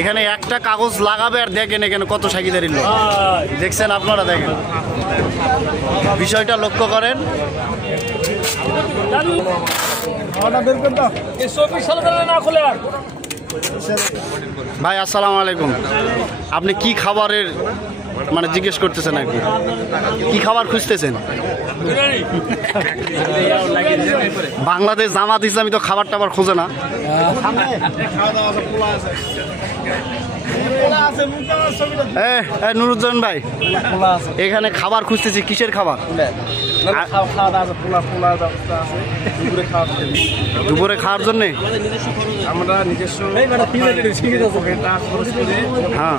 এখানে একটা কাগজ লাগাবে আর দেখেন এখানে কত সাকিদারি লোক দেখছেন আপনারা, দেখেন বিষয়টা লক্ষ্য করেন। ভাই আসসালামু আলাইকুম, আপনি কি খাবারের মানে জিজ্ঞেস করতেছেন আর কি, কি খাবার খুঁজতেছেন? বাংলাদেশ জামাত ইসলামী তো খাবার টাবার খোঁজে না। নুরুজ্জামান ভাই, এখানে খাবার খুঁজতেছি, কিসের খাবার? দুপুরে খাওয়ার জন্যে আমরা নিজস্ব হ্যাঁ,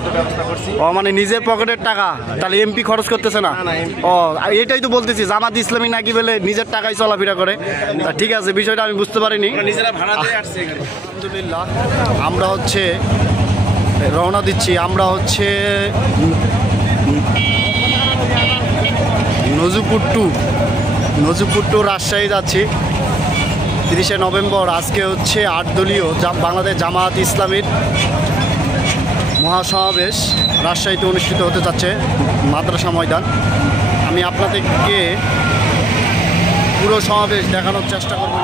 ও মানে নিজের পকেটের টাকা, তাহলে এমপি খরচ করতেছে না? ও এটাই তো বলতেছি, জামাত ইসলামী নাকি বলে নিজের টাকায় চলাফেরা করে। ঠিক আছে, বিষয়টা আমি বুঝতে পারিনি। আলহামদুলিল্লাহ, আমরা হচ্ছে রওনা দিচ্ছি, আমরা হচ্ছে নজুপুর টু রাজশাহী যাচ্ছি 30শে নভেম্বর। আজকে হচ্ছে 8 দলীয় বাংলাদেশ জামাত ইসলামীর মহাসমাবেশ রাজশাহীতে অনুষ্ঠিত হতে যাচ্ছে মাদ্রাসা ময়দান। আমি আপনাদেরকে পুরো সমাবেশ দেখানোর চেষ্টা করব।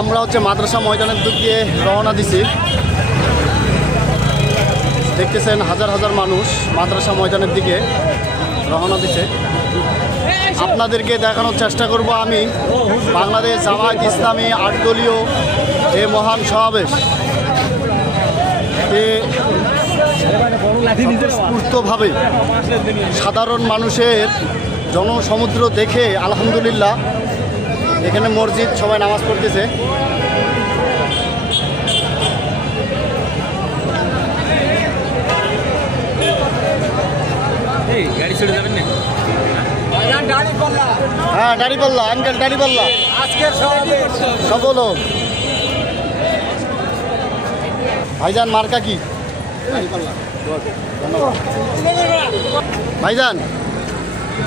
আমরা হচ্ছে মাদ্রাসা ময়দানের দিক দিয়ে রওনা দিছি। দেখতেছেন হাজার হাজার মানুষ মাদ্রাসা ময়দানের দিকে রওনা দিছে। আপনাদেরকে দেখানোর চেষ্টা করব আমি বাংলাদেশ জামায়াত ইসলামী 8 দলীয় এই মহান সমাবেশ স্ফূর্তভাবে সাধারণ মানুষের জনসমুদ্র দেখে আলহামদুলিল্লাহ এখানে মসজিদ, সবাই নামাজ পড়তেছে। হ্যাঁ, দাড়িপাল্লা আঙ্কেল, দাড়িপাল্লা সফল হোক। ভাইজান মার্কা কি? ভাইজান,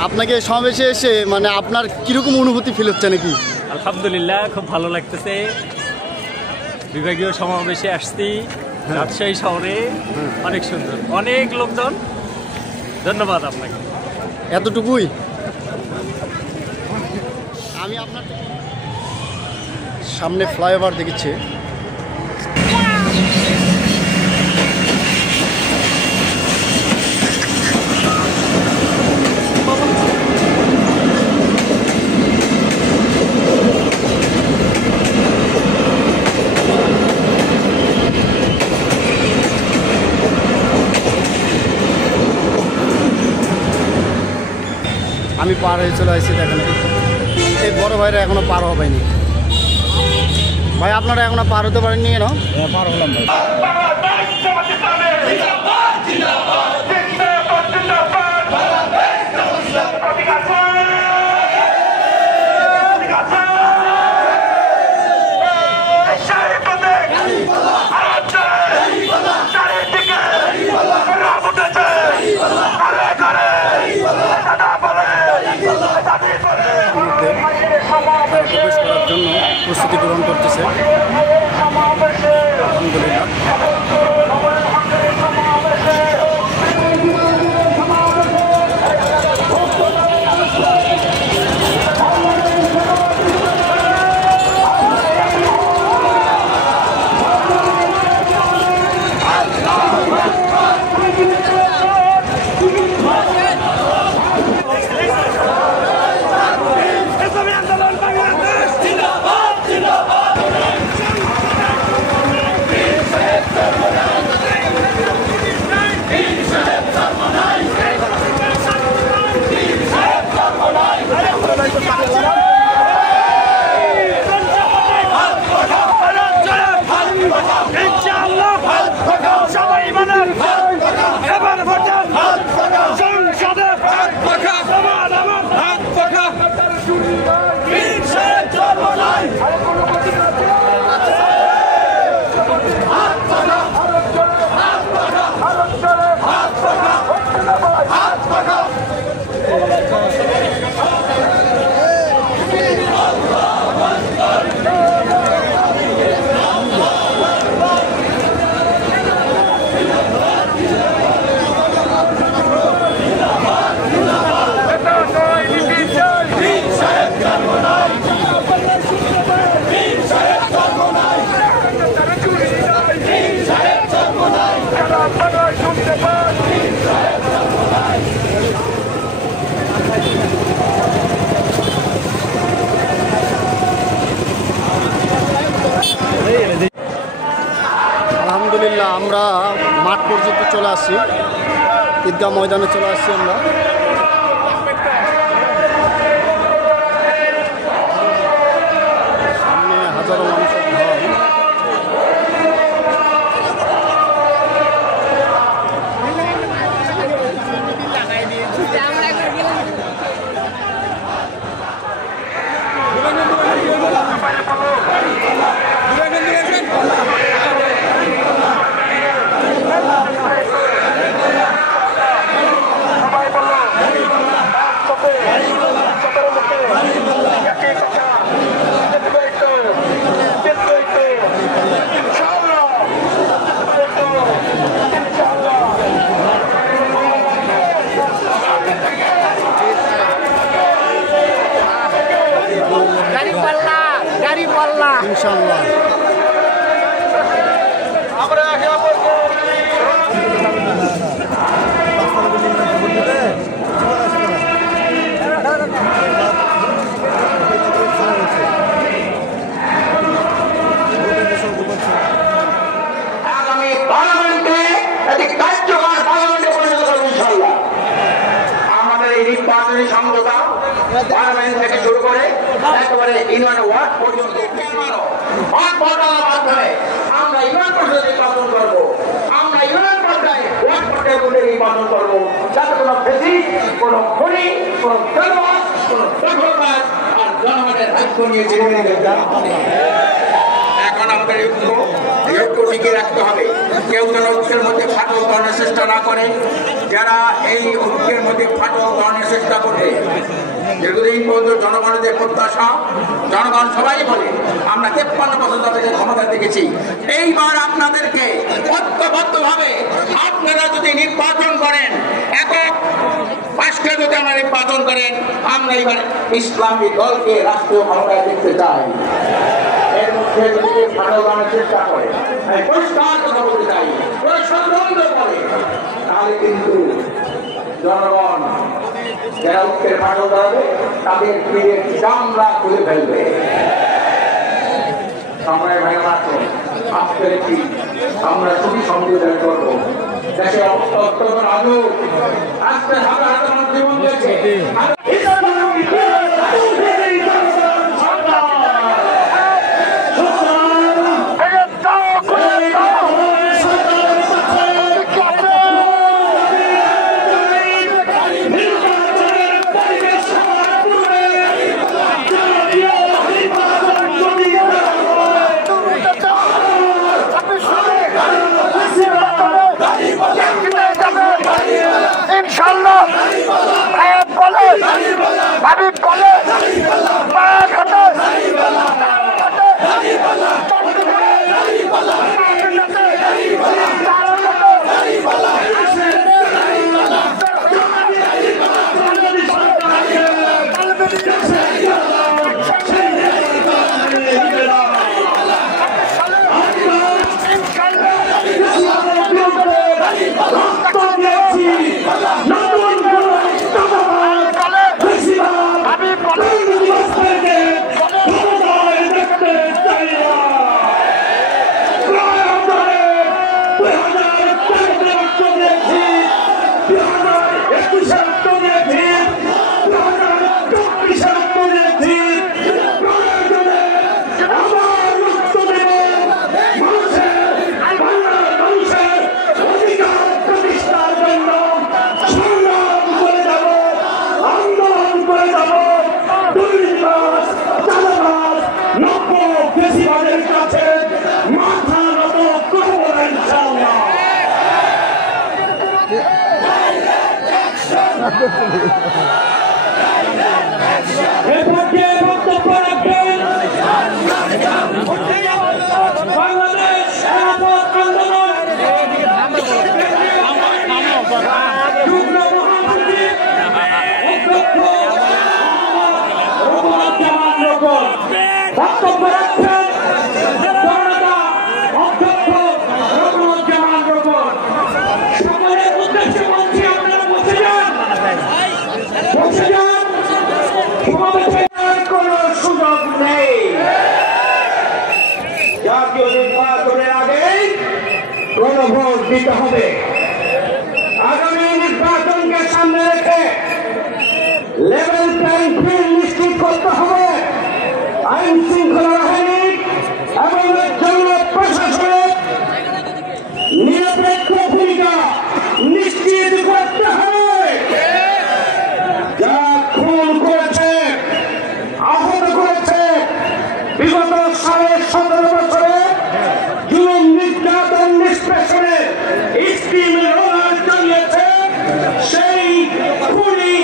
আপনাকে সমাবেশে এসে মানে আপনার কিরকম অনুভূতি ফিল হচ্ছে নাকি? আলহামদুলিল্লাহ, খুব ভালো লাগতেছে। বিভাগীয় সমাবেশে আসছি রাজশাহী শহরে, অনেক সুন্দর, অনেক লোকজন। ধন্যবাদ আপনাকে। এতটুকুই আমি আপনার সামনে ফ্লাইওভার দেখেছি। আমি পার হয়ে চলে আসছি, দেখেন এই বড় ভাইরা এখনো পার হবেনি। ভাই আপনারা এখনো পার হতে পারেননি কেন? পার হলাম ভাই। প্রবেশ করার জন্য প্রস্তুতি গ্রহণ করতেছে। আলহামদুলিল্লাহ। আলহামদুলিল্লাহ আমরা মাঠ পর্যন্ত চলে আসছি, ঈদগাহ ময়দানে চলে আসছি আমরা। সামনে হাজারো মানুষের ঢল। ইনশাআল্লাহ আগামী পার্লামেন্টে একটি কার্যকর পার্লামেন্টে পরিণত করবো ইনশাআল্লাহ। আমাদের এই নির্বাচনী সমঝোতা পার্লামেন্ট থেকে শুরু করে একেবারে ইউনিয়ন ওয়ার্ড পর্যন্ত মাধ্যমে আমরা ইউনিয়ন পর্যায়ে নির্বাচন করবো, আমরা ইউনিয়ন পর্যায়ে ওয়ার্ড পর্যায়ে নির্বাচন করবো, যাতে কোনো ফেসি, কোনো খনি, কোনো জনবাস, কোনো দখলবাজ আর জনগণের দায়িত্ব নিয়ে এখন আমাদের ঐক্য টিকে রাখতে হবে। কেউ যেন ঐক্যের মধ্যে ফাটল করার চেষ্টা না করে। যারা এই ঐক্যের মধ্যে ফাটল করার চেষ্টা করে দীর্ঘদিন পর্যন্ত জনগণের যে প্রত্যাশা, জনগণ সবাই বলে আমরা 53 বছর ধরে ক্ষমতা দেখেছি। এইবার আপনাদেরকে ঐক্যবদ্ধভাবে আপনারা যদি নির্বাচন করেন, একক পাঁচটা যদি আমরা নির্বাচন করেন, আমরা এবার ইসলামী দলকে রাষ্ট্রীয় ক্ষমতায় দেখতে চাই। এর মধ্যে যদি ফাটল করার চেষ্টা করে, পরিষ্কার কথা বলতে চাই, ষড়যন্ত্র করে, তাহলে কিন্তু জনগণ যারা ঐক্যের ফাটল ধরাবে তাদের পিঠের চামড়া খুলে ফেলবে। সময় ভাই মাত্র আজকের একটি আমরা খুবই সংযোজন করবো। দেশের অবস্থা অত্যন্ত নাজুক, আজকে হাজার হাজার মানুষ জীবন দিয়েছে। ইনশাআল্লাহ বলে হাবিব বলে গণভোট দিতে হবে। আগামী নির্বাচনকে সামনে রেখে লেভেল প্লেইং ফিল্ড নিশ্চিত করতে হবে। আইন শৃঙ্খলা বাহিনী এবং জন্য প্রশাসনের নিরপেক্ষ ভূমিকা নিশ্চিত করতে হবে। যারা খুন করেছে, আহত করেছে, বিগত 17.5 বছরে জুলুম নির্যাতন নিষ্পেষণে স্টিমের রোলার চালিয়েছে, সেই খুনি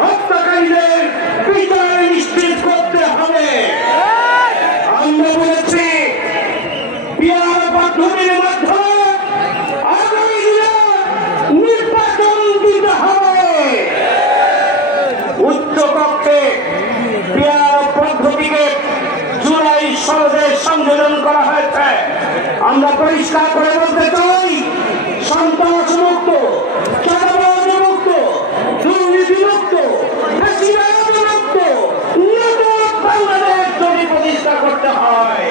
হত্যাকারীদের বিচার নিশ্চিত করতে হবে। আমরা বলেছি পিয়ার পদ্ধতির মাধ্যমে আগামী দিনে নির্বাচন দিতে হবে। উচ্চকক্ষে পিয়ার পদ্ধতিকে জুলাই সনদে সংযোজন করা হয়েছে। আমরা পরিষ্কার করে বলতে চাই, সন্ত্রাস মুক্ত, চাঁদাবাজ মুক্ত, দুর্নীতি মুক্ত, ফ্যাসিবাদ মুক্ত নতুন বাংলাদেশ যদি প্রতিষ্ঠা করতে হয়,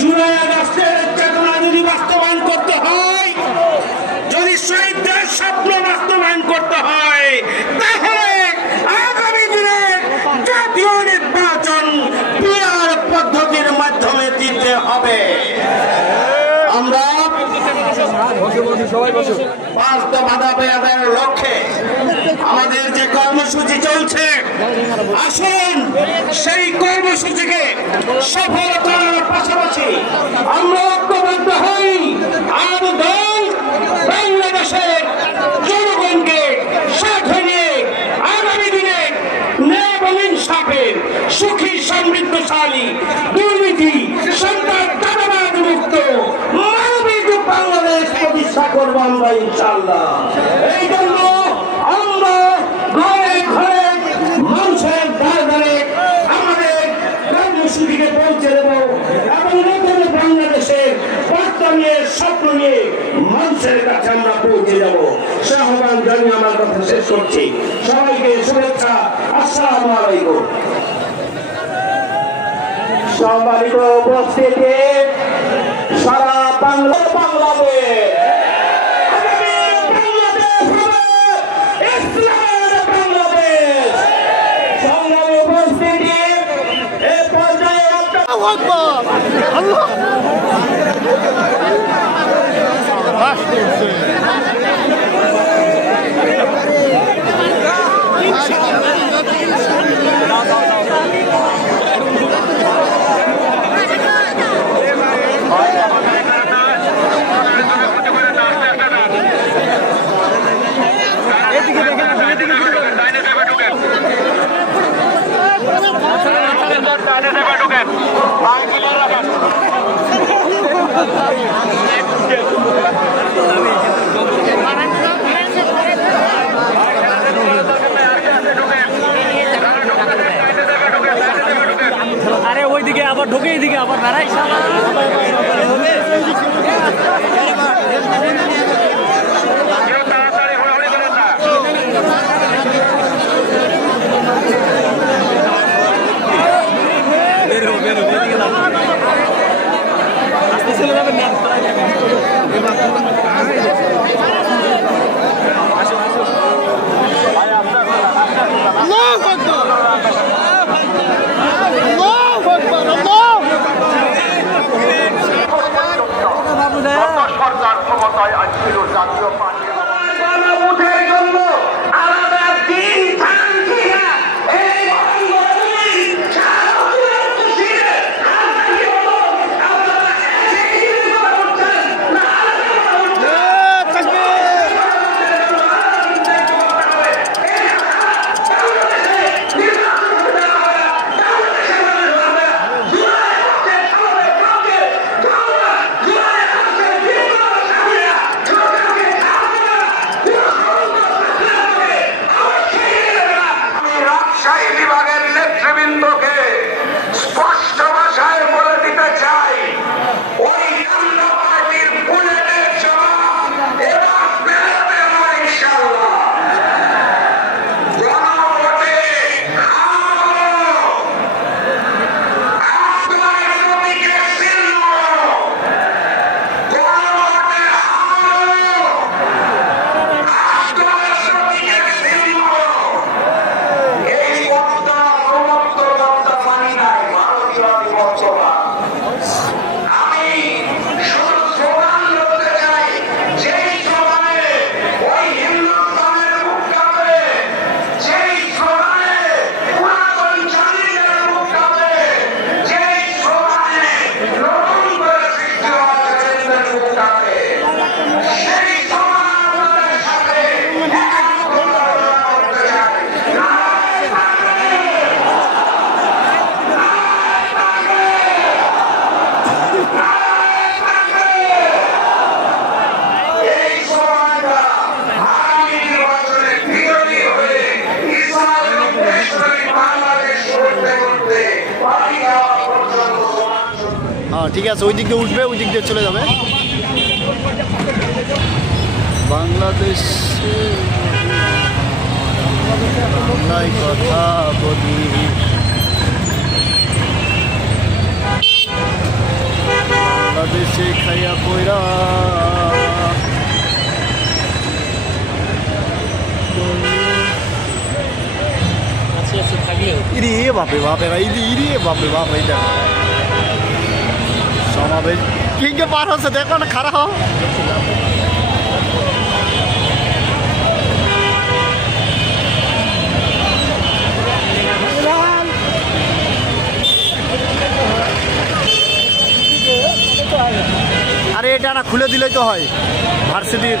জুলাই আগস্টের চেতনা যদি বাস্তবায়ন করতে হয়, যদি শহীদদের স্বপ্ন বাস্তবায়ন করতে হয়, তাহলে আগামী দিনে জাতীয় নির্বাচন পিয়ার পদ্ধতির মাধ্যমে দিতে হবে। আমরা বাস্তবতা আদায়ের লক্ষ্যে আমাদের যে কর্মসূচি চলছে, আসুন সেই কর্মসূচিকে সফল করার পাশাপাশি আমরা ঐক্যবদ্ধ হই। আর দল বাংলাদেশের জনগণকে সাথে নিয়ে আগামী দিনে ন্যায় এবং ইনসাফের সুখী সমৃদ্ধশালী, দুর্নীতি সন্ত্রাস চাঁদাবাজ মুক্ত মানবিক বাংলাদেশ প্রতিষ্ঠা করবো আমরা ইনশাআল্লাহ। এই জন্য আমরা ঘরে ঘরে মানুষের দ্বারে দ্বারে আমাদের কর্মসূচিকে পৌঁছে দেব এবং নতুন বাংলাদেশের বার্তা নিয়ে, স্বপ্ন নিয়ে মানুষের কাছে আমরা পৌঁছে যাব। সে আহ্বান জানিয়ে আমার কথা শেষ করছি। সবাইকে শুভেচ্ছা। আসসালামু আলাইকুম। সম্মানিত উপস্থিতি, সারা বাংলাদেশ সংগ্রামী উপস্থিতি, এ পর্যায়ে আরে ওইদিকে আবার ঢুকে, এইদিকে আবার দাঁড়াই। আস্তে চলে যাবেন না। সরকার ক্ষমতায় আসছিল জাতীয় পার্টি জন্য আলাদা দিন ঠিক আছে, ওই দিক দিয়ে উঠবে, ওই দিক দিয়ে চলে যাবে। বাংলাদেশ বাংলায় কথা বলি, বাংলাদেশে খাইয়া পয়রা ইরে বাপরে বাপেরা ইরে বাপরে বাপ, এই দেখো সমাবেশ কিংকে পার হচ্ছে, দেখো না খারাপ হও। আরে এটা না খুলে দিলেই তো হয় ভার্সিটির।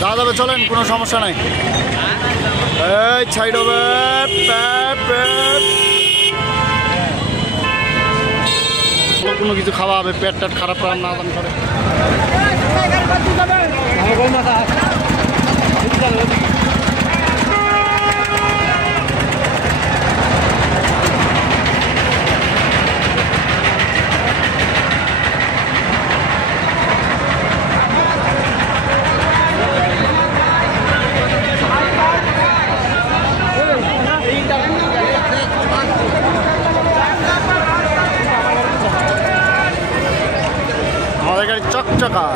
যা যাবে চলেন, কোনো সমস্যা নাই। এই ছাইড হবে কোনো কিছু খাওয়া হবে, পেট টেট খারাপ করার না দান করে। আমাদের গাড়ি চকচকা।